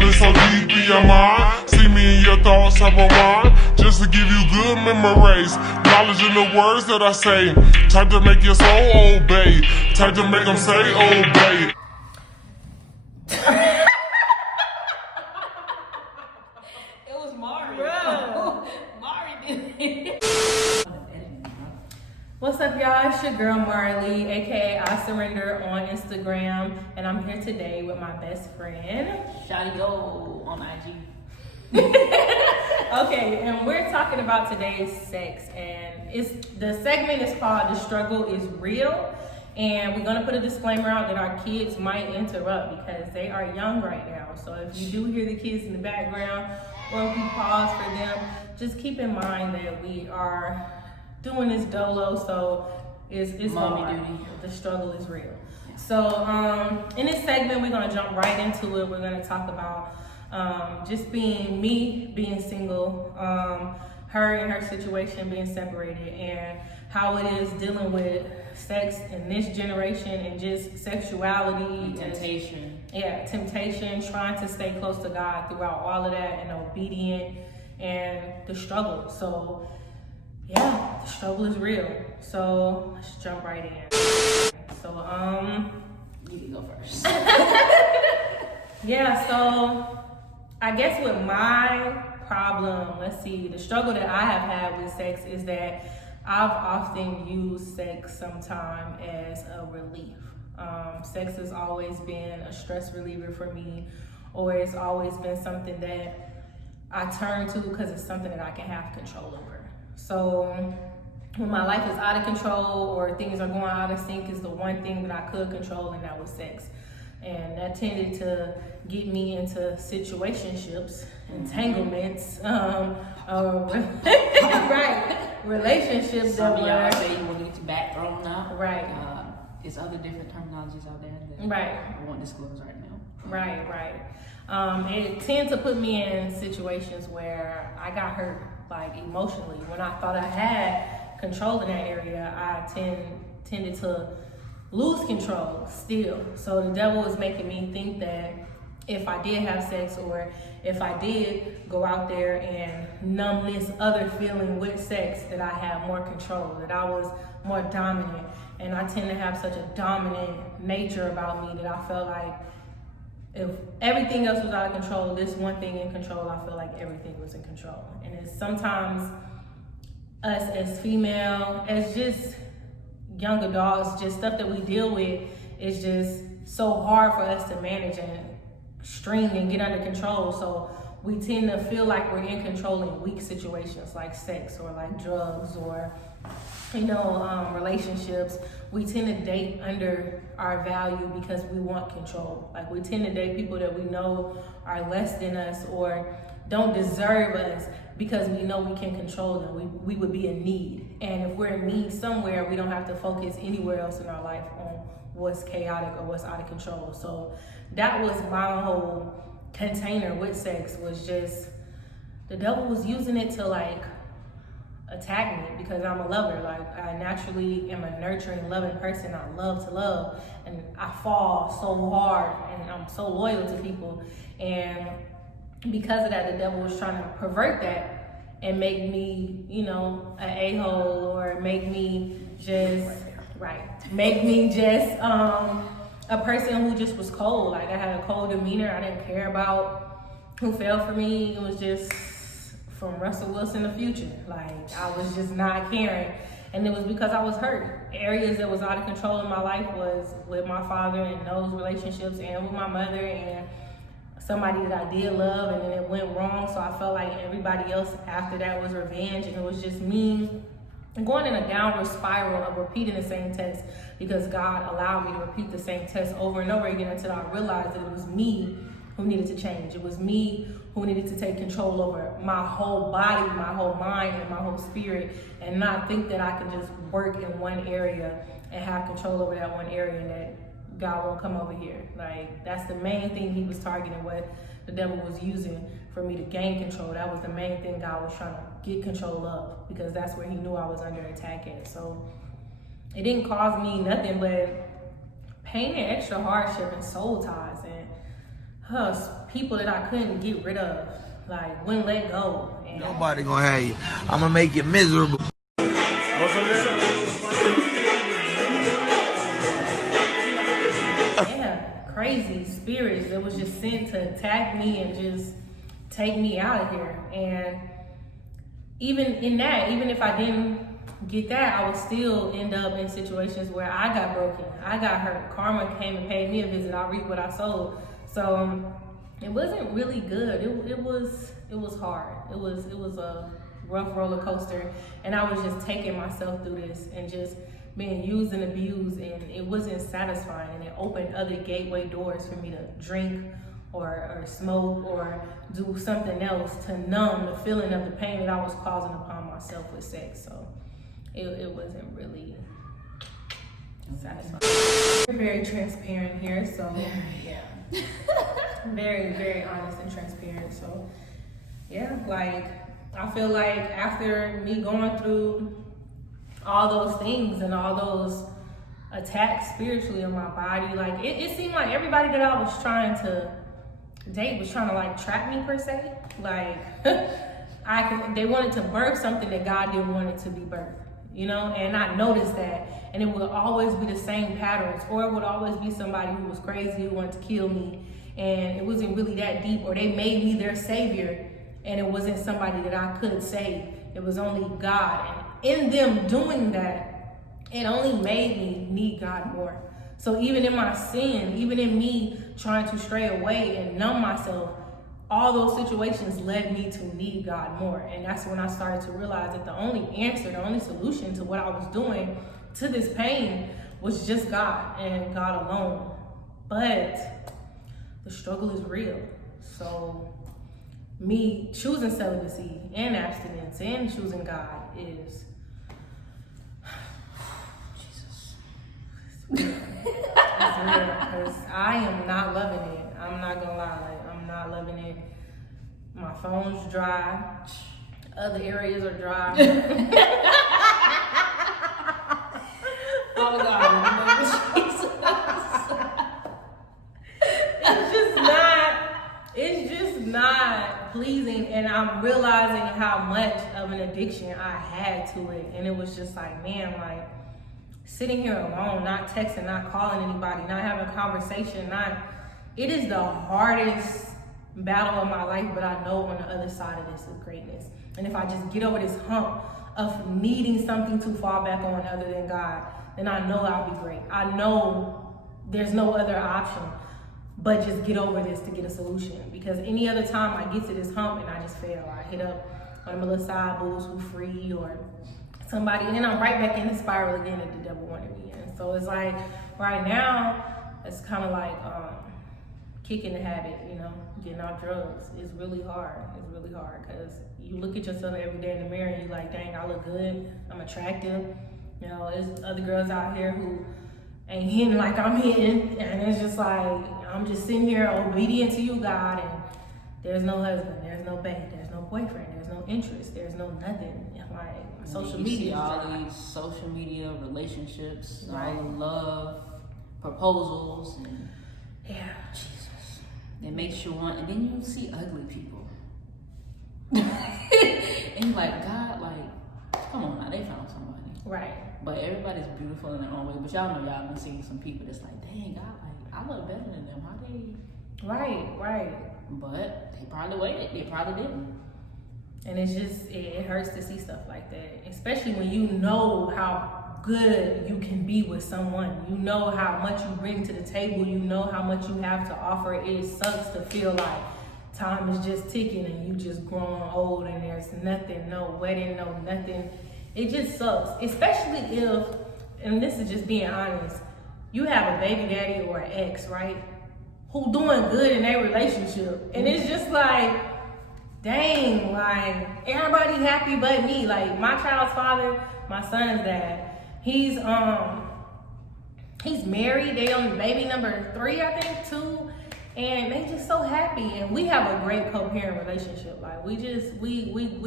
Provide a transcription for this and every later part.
feeling so deep in your mind. See me in your thoughts, have a mind, just to give you good memories. Knowledge in the words that I say, type to make your soul obey, type to make them say obey. It was Mari. Bro. Mari did it. What's up, y'all? It's your girl Marley, aka I Surrender on Instagram, and I'm here today with my best friend. Shawty yo on IG. Okay, and we're talking about today's sex, and the segment is called "The Struggle Is Real," and we're gonna put a disclaimer out that our kids might interrupt because they are young right now. So if you do hear the kids in the background, or if we pause for them, just keep in mind that we are doing this dolo, so it's mommy hard. duty. The struggle is real. So in this segment, we're gonna jump right into it. We're gonna talk about just being me, being single, her and her situation being separated, and how it is dealing with sex in this generation and just sexuality And temptation. Temptation, trying to stay close to God throughout all of that, and obedient, and the struggle. So yeah, the struggle is real. So let's jump right in. So You can go first. yeah, so I guess with my problem, let's see, the struggle that I have had with sex is that I've often used sex sometime as a relief. Sex has always been a stress reliever for me, or it's always been something that I turn to because it's something that I can have control over. So when my life is out of control or things are going out of sync, is the one thing that I could control, and that was sex. And that tended to get me into situationships, entanglements, right, relationships Some that of y'all were say you will need to back thrown out. right. It's other different terminologies out there that Right. I won't disclose right now. Right. It tends to put me in situations where I got hurt, like emotionally. When I thought I had control in that area, I tended to lose control still. So the devil is making me think that if I did have sex, or if I did go out there and numb this other feeling with sex, that I had more control, that I was more dominant. And I tend to have such a dominant nature about me that I felt like if everything else was out of control, this one thing in control, I feel like everything was in control. And it's sometimes us as female, as just young adults, just stuff that we deal with is just so hard for us to manage and string and get under control. So we tend to feel like we're in control in weak situations like sex or like drugs or relationships. We tend to date under our value because we want control. Like we tend to date people that we know are less than us or don't deserve us because we know we can control them. We would be in need. And if we're in need somewhere, we don't have to focus anywhere else in our life on what's chaotic or what's out of control. So that was my whole container with sex, was just the devil was using it to like attack me because I'm a lover. Like I naturally am a nurturing, loving person. I love to love, and I fall so hard, and I'm so loyal to people. And because of that, the devil was trying to pervert that and make me, an a-hole, or make me just a person who just was cold. Like I had a cold demeanor. I didn't care about who fell for me. It was just from Russell Wilson the Future. Like I was just not caring. And it was because I was hurt. Areas that was out of control in my life was with my father and those relationships, and with my mother, and somebody that I did love, and then it went wrong. So I felt like everybody else after that was revenge, and it was just me going in a downward spiral of repeating the same test because God allowed me to repeat the same test over and over again until I realized that it was me who needed to change. It was me who needed to take control over my whole body, my whole mind, and my whole spirit, and not think that I can just work in one area and have control over that one area and that God won't come over here. Like that's the main thing he was targeting, what the devil was using for me to gain control. That was the main thing God was trying to get control of, because that's where he knew I was under attack at. So it didn't cause me nothing but pain and extra hardship and soul ties and people that I couldn't get rid of, like wouldn't let go. And Nobody gonna have you. I'm gonna make you miserable. yeah, crazy spirits that was just sent to attack me and just take me out of here. And even in that, even if I didn't get that, I would still end up in situations where I got broken, I got hurt. Karma came and paid me a visit. I reap what I sowed. So it wasn't really good. It was hard. It was a rough roller coaster, and I was just taking myself through this and just being used and abused, and it wasn't satisfying, and it opened other gateway doors for me to drink or smoke or do something else to numb the feeling of the pain that I was causing upon myself with sex. So it wasn't really satisfying. We're very transparent here, so yeah. Very, very honest and transparent. So yeah, like I feel like after me going through all those things and all those attacks spiritually on my body, like it seemed like everybody that I was trying to date was trying to like trap me per se. Like they wanted to birth something that God didn't want it to be birthed, you know? And I noticed that, and it would always be the same patterns, or it would always be somebody who was crazy, who wanted to kill me, and it wasn't really that deep, or they made me their savior, and it wasn't somebody that I could save. It was only God. And in them doing that, it only made me need God more. So even in my sin, even in me trying to stray away and numb myself, all those situations led me to need God more. And that's when I started to realize that the only answer, the only solution to what I was doing to this pain was just God and God alone. But the struggle is real. So me choosing celibacy and abstinence and choosing God is Jesus. It's real. Because I am not loving it. I'm not gonna lie, like, I'm not loving it. My phone's dry. Other areas are dry. Oh God, Jesus. It's just not pleasing, and I'm realizing how much of an addiction I had to it. And it was just like, man, like sitting here alone, not texting, not calling anybody, not having a conversation, it is the hardest battle of my life, but I know on the other side of this is greatness. And if I just get over this hump of needing something to fall back on other than God, then I know I'll be great. I know there's no other option but just get over this to get a solution. Because any other time I get to this hump and I just fail, I hit up one of my little side bulls who free or somebody, and then I'm right back in the spiral again that the devil wanted me in. So it's like right now, it's kind of like kicking the habit, you know, getting off drugs. It's really hard. It's really hard because you look at yourself every day in the mirror and you're like, dang, I look good. I'm attractive. You know, there's other girls out here who ain't hitting like I'm hitting, and it's just like I'm just sitting here obedient to you, God, and there's no husband, there's no babe, there's no boyfriend, there's no interest, there's no nothing. Like social media, all these social media relationships, right, all the love proposals, and yeah, Jesus, it makes you want, and then you see ugly people, and you're like, God, like, come on now, they found somebody, right? But everybody's beautiful in their own way. But y'all know y'all been seeing some people that's like, dang, I look better than them. How they? Right. But they probably waited. They probably didn't. And it's just, it hurts to see stuff like that, especially when you know how good you can be with someone. You know how much you bring to the table. You know how much you have to offer. It sucks to feel like time is just ticking and you just growing old and there's nothing, no wedding, no nothing. It just sucks, especially if, and this is just being honest, you have a baby daddy or an ex, right, who doing good in their relationship, and it's just like, dang, like everybody happy but me. Like my child's father, my son's dad, he's married. They on baby number 3, I think, 2, and they just so happy, and we have a great co-parent relationship. Like we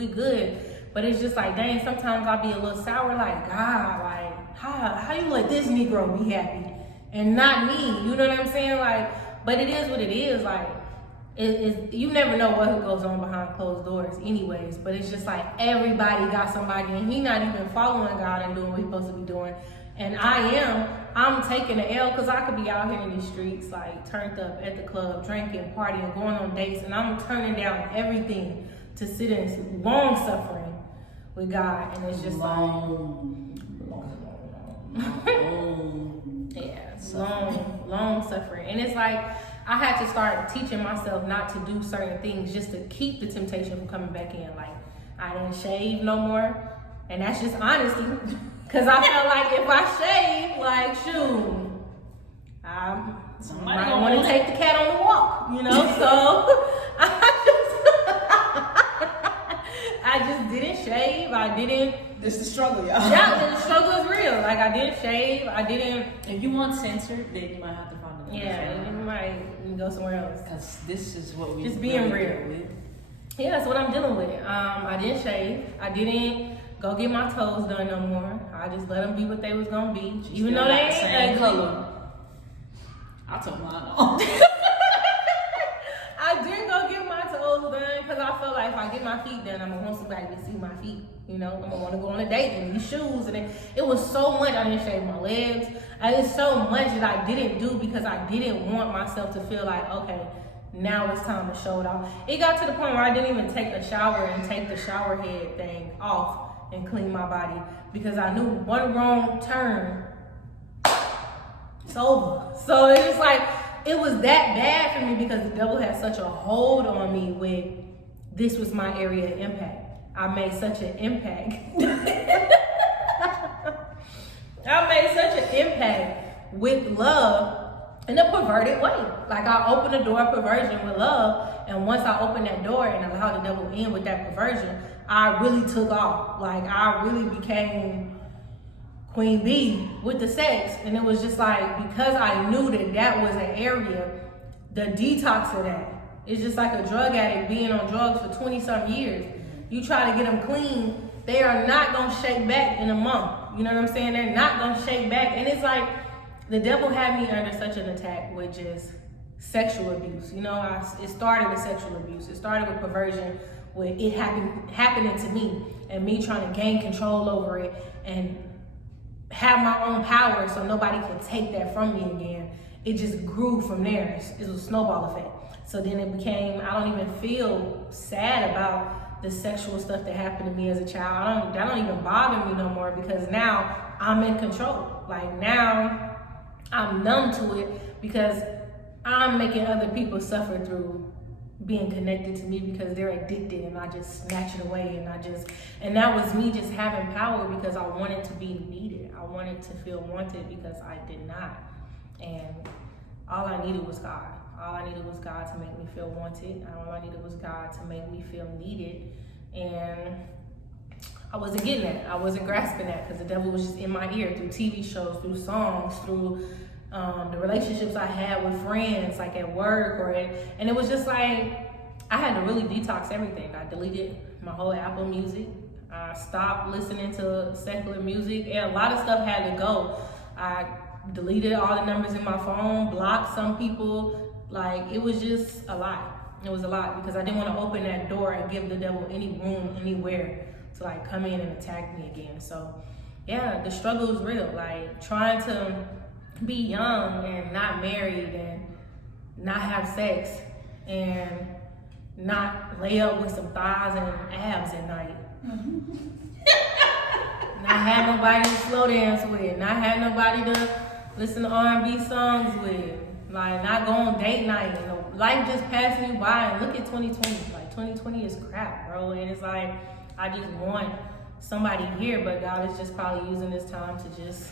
good. But it's just like, dang, sometimes I'll be a little sour, like, God, like, how you let this Negro be happy and not me? You know what I'm saying? Like, but it is what it is. Like, you never know what goes on behind closed doors anyways, but it's just like everybody got somebody and he not even following God and doing what he's supposed to be doing. And I'm taking the L because I could be out here in these streets, like turned up at the club, drinking, partying, going on dates, and I'm turning down everything to sit in long suffering with God. And it's just long suffering. And it's like I had to start teaching myself not to do certain things just to keep the temptation from coming back in. Like I didn't shave no more, and that's just honesty. Cause I felt like if I shave, like shoot, I might want to take the cat on the walk, you know. So I just didn't shave. I didn't. This the struggle, y'all. Yeah, the struggle is real. Like I didn't shave. I didn't. If you want censored, then you might have to find another. Yeah, you might go somewhere else. Cause this is what we just being really real. with. Yeah, that's what I'm dealing with. I didn't shave. I didn't go get my toes done no more. I just let them be what they was gonna be, even though they ain't same color. I took mine off. I did go get my toes done because I felt like if I get my feet done, I'm gonna want somebody to see my feet. You know, I'm gonna want to go on a date in these shoes, and it was so much. I didn't shave my legs. It's so much that I didn't do because I didn't want myself to feel like, okay, now it's time to show it off. It got to the point where I didn't even take a shower and take the shower head thing off and clean my body because I knew one wrong turn, it's over. So it was like, it was that bad for me because the devil had such a hold on me with this was my area of impact. I made such an impact. I made such an impact with love in a perverted way. Like I opened the door of perversion with love, and once I opened that door and allowed the devil in with that perversion, I really took off. Like I really became Queen Bee with the sex. And it was just like, because I knew that was an area, the detox of that. It's just like a drug addict being on drugs for 20-something years. You try to get them clean, they are not gonna shake back in a month. You know what I'm saying? They're not gonna shake back. And it's like, the devil had me under such an attack with just sexual abuse. You know, it started with sexual abuse. It started with perversion, with it happening to me and me trying to gain control over it and have my own power so nobody could take that from me again. It just grew from there. It was a snowball effect. So then it became, I don't even feel sad about the sexual stuff that happened to me as a child. That don't even bother me no more because now I'm in control. Like now I'm numb to it because I'm making other people suffer through being connected to me because they're addicted, and I just snatch it away, and that was me just having power because I wanted to be needed. I wanted to feel wanted because I did not. And all I needed was God. All I needed was God to make me feel wanted. All I needed was God to make me feel needed. And I wasn't getting that. I wasn't grasping that because the devil was just in my ear through TV shows, through songs, through the relationships I had with friends, like at work and it was just like, I had to really detox everything. I deleted my whole Apple Music. I stopped listening to secular music. And a lot of stuff had to go. I deleted all the numbers in my phone, blocked some people. Like, it was just a lot. It was a lot because I didn't want to open that door and give the devil any room anywhere to like come in and attack me again. So yeah, the struggle is real. Like trying to be young and not married and not have sex and not lay up with some thighs and abs at night. Not have nobody to slow dance with, not have nobody to listen to R&B songs with, like not go on date night. You know, life just passed me by, and look at 2020. Like 2020 is crap, bro. And it's like I just want somebody here, but God is just probably using this time to just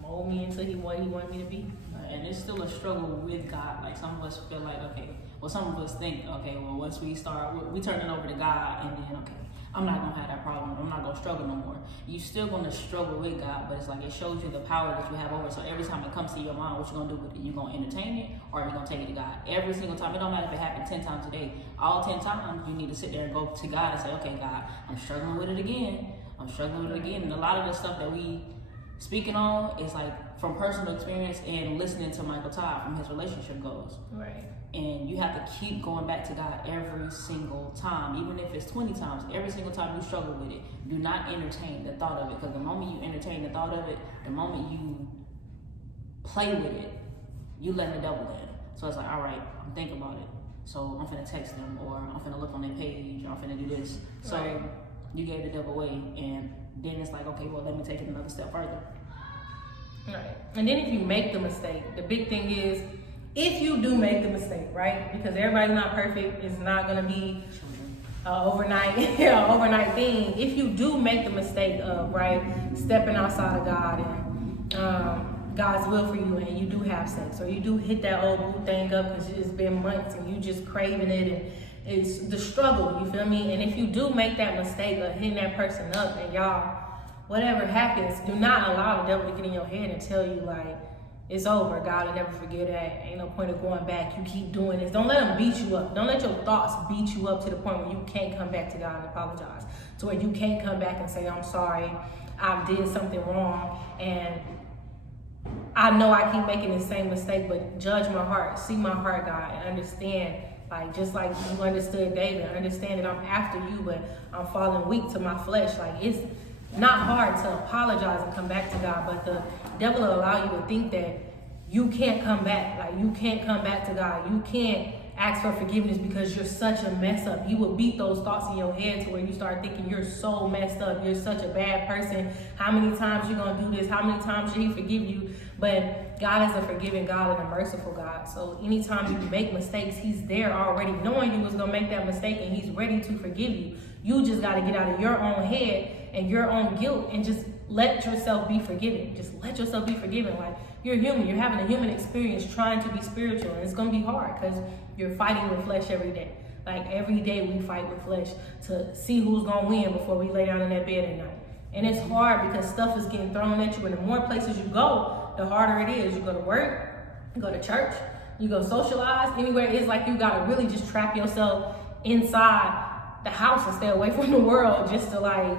mold me into what He wanted me to be. And it's still a struggle with God. Like some of us feel like, okay, well, some of us think, okay, well, once we start, we turn it over to God, and then, okay, I'm not gonna have that problem. I'm not gonna struggle no more. You still gonna struggle with God, but it's like it shows you the power that you have over it. So every time it comes to your mind, what you gonna do with it? You gonna entertain it, or you gonna take it to God? Every single time. It don't matter if it happened 10 times a day. All 10 times, you need to sit there and go to God and say, okay, God, I'm struggling with it again. I'm struggling with it again. And a lot of the stuff that we speaking on is like from personal experience and listening to Michael Todd from his relationship goals. Right. And you have to keep going back to God every single time, even if it's 20 times. Every single time you struggle with it, do not entertain the thought of it, because the moment you entertain the thought of it, the moment you play with it, you let the devil in. So it's like, all right, I'm thinking about it. So I'm finna text them, or I'm finna look on their page, or I'm finna do this. So Right. you gave the devil away, and then it's like, okay, well, let me take it another step further. Right. And then if you make the mistake, the big thing is, if you do make the mistake, right? Because everybody's not perfect. It's not going to be overnight thing. If you do make the mistake of, right, stepping outside of God and God's will for you, and you do have sex, or you do hit that old boo thing up because it's been months and you just craving it, and it's the struggle, you feel me? And if you do make that mistake of hitting that person up, and y'all, whatever happens, do not allow the devil to get in your head and tell you, like, it's over, God will never forget that. Ain't no point of going back. You keep doing this. Don't let them beat you up. Don't let your thoughts beat you up to the point where you can't come back to God and apologize. To where you can't come back and say, I'm sorry, I did something wrong, and I know I keep making the same mistake, but judge my heart, see my heart, God, and understand, like, just like you understood David, understand that I'm after you, but I'm falling weak to my flesh. Like, it's not hard to apologize and come back to God, but the devil will allow you to think that you can't come back. Like, you can't come back to God. You can't ask for forgiveness because you're such a mess up. He will beat those thoughts in your head to where you start thinking you're so messed up. You're such a bad person. How many times you gonna do this? How many times should he forgive you? But God is a forgiving God and a merciful God. So anytime you make mistakes, he's there already knowing you was gonna make that mistake, and he's ready to forgive you. You just gotta get out of your own head and your own guilt and just let yourself be forgiven. Just let yourself be forgiven. Like, you're human. You're having a human experience trying to be spiritual, and it's gonna be hard because you're fighting with flesh every day. Like, every day we fight with flesh to see who's gonna win before we lay down in that bed at night. And it's hard because stuff is getting thrown at you, and the more places you go, the harder it is. You go to work, you go to church, you go socialize, anywhere. It's like you gotta really just trap yourself inside the house and stay away from the world just to, like,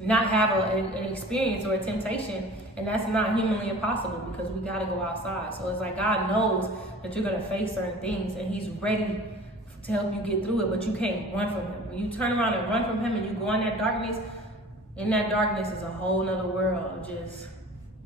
not have an experience or a temptation. And that's not humanly impossible because we got to go outside. So it's like God knows that you're going to face certain things, and he's ready to help you get through it, but you can't run from him. When you turn around and run from him and you go in that darkness is a whole nother world of just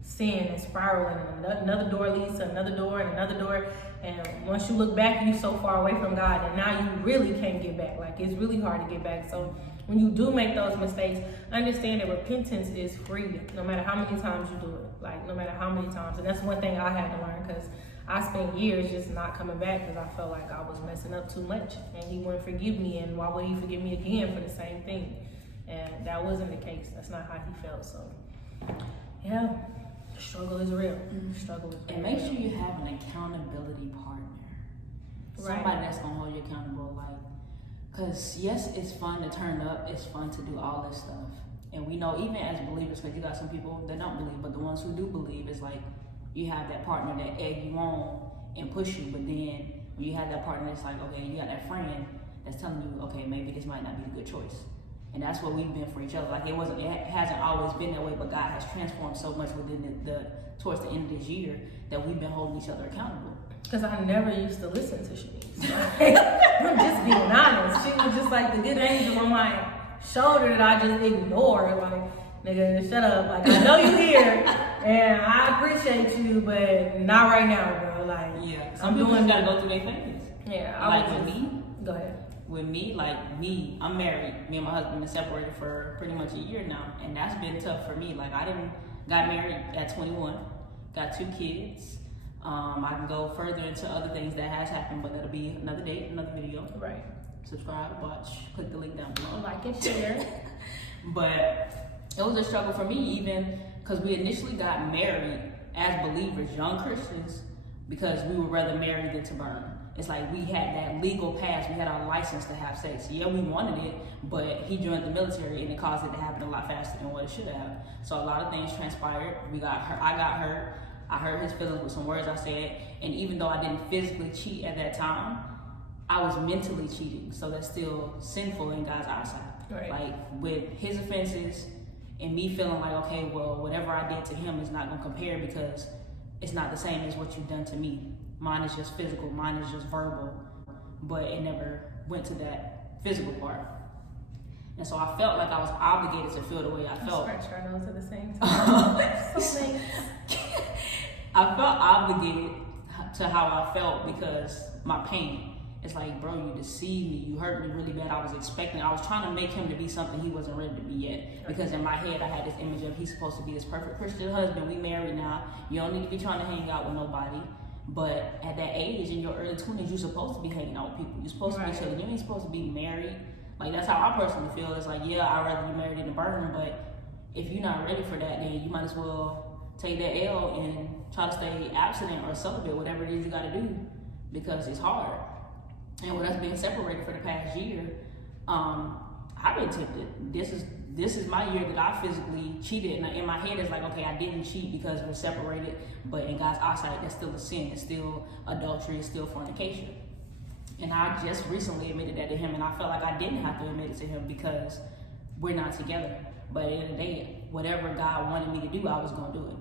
sin and spiraling, and another door leads to another door and another door. And once you look back, you're so far away from God, and now you really can't get back. Like, it's really hard to get back. So when you do make those mistakes, understand that repentance is free, no matter how many times you do it. Like, no matter how many times. And that's one thing I had to learn, because I spent years just not coming back because I felt like I was messing up too much, and he wouldn't forgive me, and why would he forgive me again for the same thing? And that wasn't the case. That's not how he felt. So yeah, the struggle is real. The struggle is real. And make sure you have an accountability partner. Right. Somebody that's gonna hold you accountable. Like, because yes, it's fun to turn up, it's fun to do all this stuff, and we know even as believers, because you got some people that don't believe, but the ones who do believe, is like you have that partner that egg you on and push you. But then when you have that partner that's like, okay, you got that friend that's telling you, okay, maybe this might not be the good choice. And that's what we've been for each other. Like, it hasn't always been that way, but God has transformed so much within towards the end of this year that we've been holding each other accountable. Because I never used to listen to Shanice. I'm just being honest. She was just like the good angel on my shoulder that I just ignored. Like, nigga, shut up. Like, I know you here, and I appreciate you, but not right now, bro. Like, yeah, some people just gotta go through their phases. Yeah, like with me. Go ahead. With me, I'm married. Me and my husband been separated for pretty much a year now, and that's been tough for me. Like, I got married at 21, got 2 kids. I can go further into other things that has happened, but that'll be another date, another video. Right. Subscribe, watch, click the link down below. Like and share. But it was a struggle for me, even because we initially got married as believers, young Christians, because we would rather marry than to burn. It's like we had that legal pass, we had our license to have sex. Yeah, we wanted it, but he joined the military and it caused it to happen a lot faster than what it should have. So a lot of things transpired. I got hurt. I hurt his feelings with some words I said. And even though I didn't physically cheat at that time, I was mentally cheating. So that's still sinful in God's eyesight. Right. Like, with his offenses and me feeling like, okay, well, whatever I did to him is not gonna compare because it's not the same as what you've done to me. Mine is just physical, mine is just verbal, but it never went to that physical part. And so I felt like I was obligated to feel the way I felt. Scratch our nose at the same time. So nice. I felt obligated to how I felt because my pain. It's like, bro, you deceived me. You hurt me really bad. I was trying to make him to be something he wasn't ready to be yet. Because in my head, I had this image of he's supposed to be this perfect Christian husband. We married now. You don't need to be trying to hang out with nobody. But at that age, in your early 20s, you're supposed to be hanging out with people. You're supposed to be chilling. You ain't supposed to be married. Like, that's how I personally feel. It's like, yeah, I'd rather be married than burn. But if you're not ready for that, then you might as well take that L and try to stay abstinent or celibate, whatever it is you got to do, because it's hard. And with us being separated for the past year, I've been tempted. This is my year that I physically cheated. And in my head, it's like, okay, I didn't cheat because we're separated. But in God's eyesight, that's still a sin. It's still adultery. It's still fornication. And I just recently admitted that to him. And I felt like I didn't have to admit it to him because we're not together. But at the end of the day, whatever God wanted me to do, I was going to do it.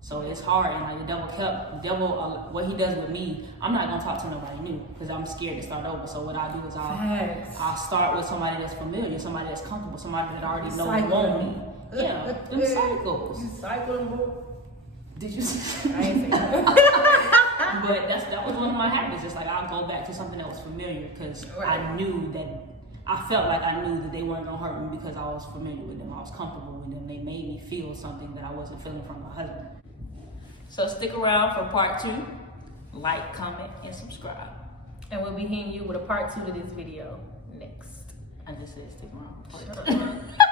So it's hard, and like the devil, what he does with me, I'm not gonna talk to nobody new because I'm scared to start over. So what I do is I'll start with somebody that's familiar, somebody that's comfortable, somebody that already knows want me. Yeah, them cycles. You cycle them, bro. Did you see? I ain't saying that. But that was one of my habits. It's like I'll go back to something that was familiar because I felt like I knew that they weren't gonna hurt me because I was familiar with them. I was comfortable with them. They made me feel something that I wasn't feeling from my husband. So stick around for part 2. Like, comment, and subscribe. And we'll be hitting you with a part 2 to this video next. I just said stick around for part Shut 2. up.